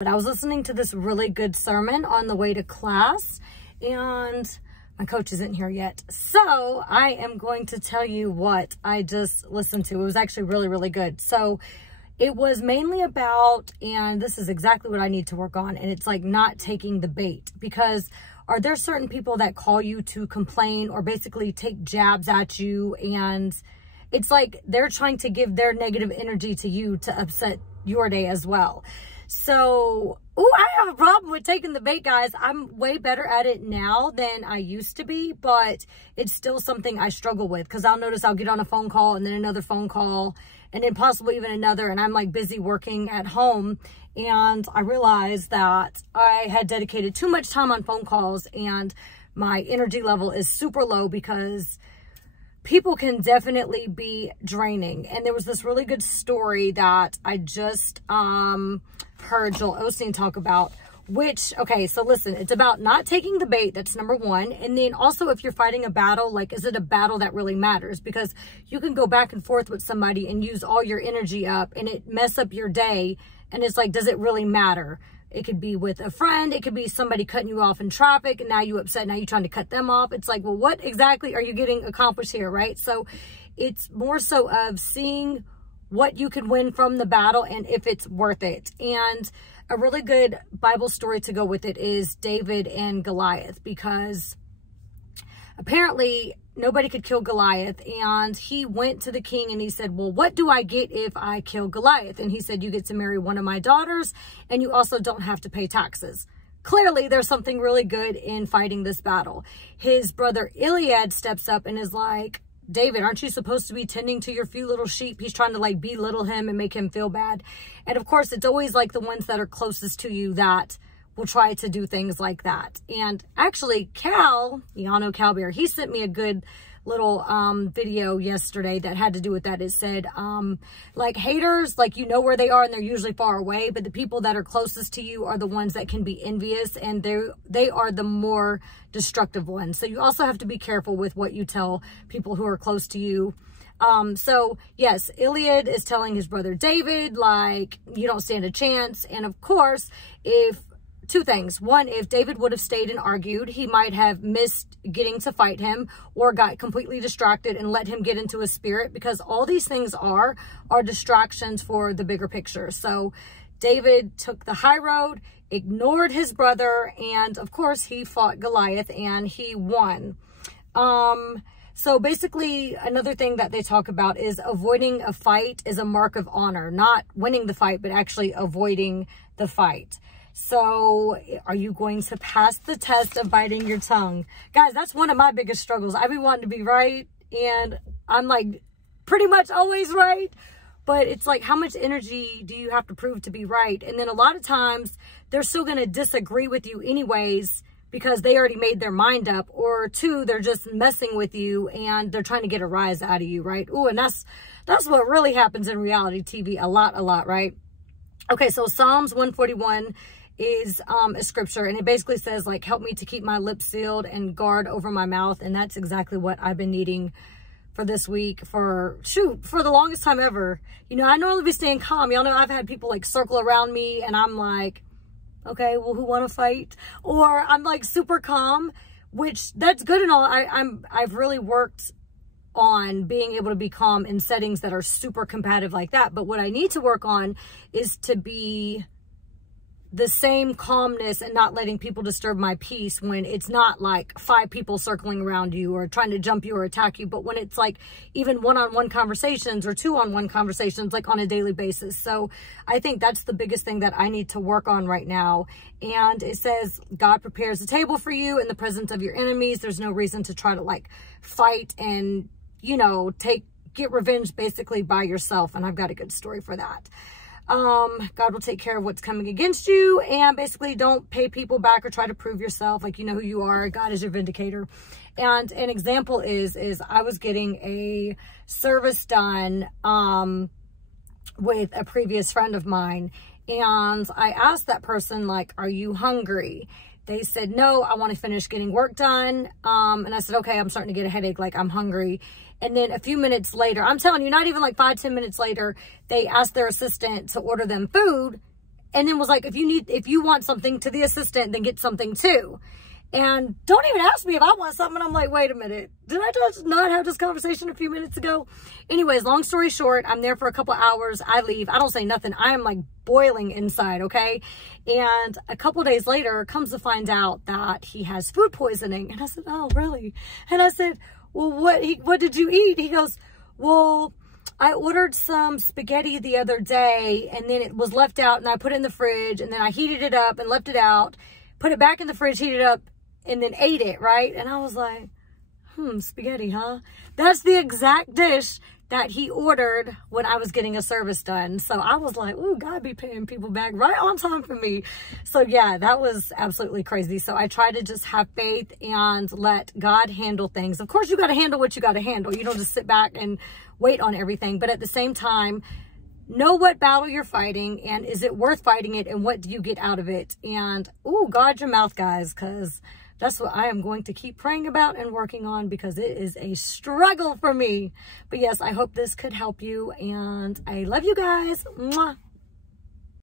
But I was listening to this really good sermon on the way to class, and my coach isn't here yet. So I am going to tell you what I just listened to. It was actually really, really good. So it was mainly about, and this is exactly what I need to work on, and it's like not taking the bait. Because are there certain people that call you to complain or basically take jabs at you, and it's like they're trying to give their negative energy to you to upset your day as well. So, I have a problem with taking the bait, guys. I'm way better at it now than I used to be, but it's still something I struggle with, because I'll notice I'll get on a phone call and then another phone call and then possibly even another, and I'm like busy working at home, and I realized that I had dedicated too much time on phone calls and my energy level is super low, because people can definitely be draining. And there was this really good story that I just heard Joel Osteen talk about, which, okay, so listen, it's about not taking the bait. That's number one. And then also, if you're fighting a battle, like, is it a battle that really matters? Because you can go back and forth with somebody and use all your energy up and it mess up your day. And it's like, does it really matter? It could be with a friend. It could be somebody cutting you off in traffic, and now you upset. Now you're trying to cut them off. It's like, well, what exactly are you getting accomplished here, right? So it's more so of seeing what you can win from the battle and if it's worth it. And a really good Bible story to go with it is David and Goliath, because apparently nobody could kill Goliath, and he went to the king and he said, well, what do I get if I kill Goliath? And he said, you get to marry one of my daughters, and you also don't have to pay taxes. Clearly, there's something really good in fighting this battle. His brother Iliad steps up and is like, David, aren't you supposed to be tending to your few little sheep? He's trying to like belittle him and make him feel bad. And of course, it's always like the ones that are closest to you that will try to do things like that. And actually, Cal, y'all know Cal Bear, he sent me a good little video yesterday that had to do with that. It said, like, haters, like, you know where they are and they're usually far away, but the people that are closest to you are the ones that can be envious, and they are the more destructive ones. So you also have to be careful with what you tell people who are close to you. So yes, Iliad is telling his brother David, like, you don't stand a chance. And of course, two things. One, if David would have stayed and argued, he might have missed getting to fight him, or got completely distracted and let him get into his spirit, because all these things are distractions for the bigger picture. So David took the high road, ignored his brother, and of course he fought Goliath and he won. So basically, another thing that they talk about is avoiding a fight is a mark of honor. Not winning the fight, but actually avoiding the fight. So are you going to pass the test of biting your tongue? Guys, that's one of my biggest struggles. I be wanting to be right, and I'm like pretty much always right. But it's like, how much energy do you have to prove to be right? And then a lot of times they're still going to disagree with you anyways, because they already made their mind up. Or two, they're just messing with you and they're trying to get a rise out of you, right? Ooh, and that's what really happens in reality TV a lot, right? Okay, so Psalms 141 is a scripture, and it basically says, like, help me to keep my lips sealed and guard over my mouth. And that's exactly what I've been needing for this week for the longest time ever. You know, I normally be staying calm. Y'all know I've had people like circle around me and I'm like, okay, well, who want to fight? Or I'm like super calm, which that's good and all. I've really worked on being able to be calm in settings that are super combative like that. But what I need to work on is to be the same calmness and not letting people disturb my peace when it's not like 5 people circling around you or trying to jump you or attack you, but when it's like even one-on-one conversations or two-on-one conversations, like on a daily basis. So I think that's the biggest thing that I need to work on right now. And it says, God prepares a table for you in the presence of your enemies. There's no reason to try to like fight and, you know, get revenge basically by yourself. And I've got a good story for that. God will take care of what's coming against you, and basically don't pay people back or try to prove yourself. Like, you know who you are. God is your vindicator. And an example is I was getting a service done, with a previous friend of mine. And I asked that person, like, are you hungry? They said, no, I want to finish getting work done. And I said, okay, I'm starting to get a headache. Like, I'm hungry. And then a few minutes later, I'm telling you, not even like 5-10 minutes later, they asked their assistant to order them food. and then was like, if you want something to the assistant, then get something too. And don't even ask me if I want something. I'm like, wait a minute. Did I just not have this conversation a few minutes ago? Anyways, long story short, I'm there for a couple hours. I leave. I don't say nothing. I am like boiling inside, okay? And a couple days later, comes to find out that he has food poisoning. And I said, oh, really? And I said, well, what did you eat? He goes, well, I ordered some spaghetti the other day, and then it was left out, and I put it in the fridge, and then I heated it up and left it out, put it back in the fridge, heated it up, and then ate it, right? And I was like, spaghetti, huh? That's the exact dish that he ordered when I was getting a service done. So I was like, ooh, God be paying people back right on time for me. So yeah, that was absolutely crazy. So I try to just have faith and let God handle things. Of course, you got to handle what you got to handle. You don't just sit back and wait on everything. But at the same time, know what battle you're fighting, and is it worth fighting it, and what do you get out of it? And, ooh, guard your mouth, guys, because that's what I am going to keep praying about and working on, because it is a struggle for me. But yes, I hope this could help you, and I love you guys. Mwah.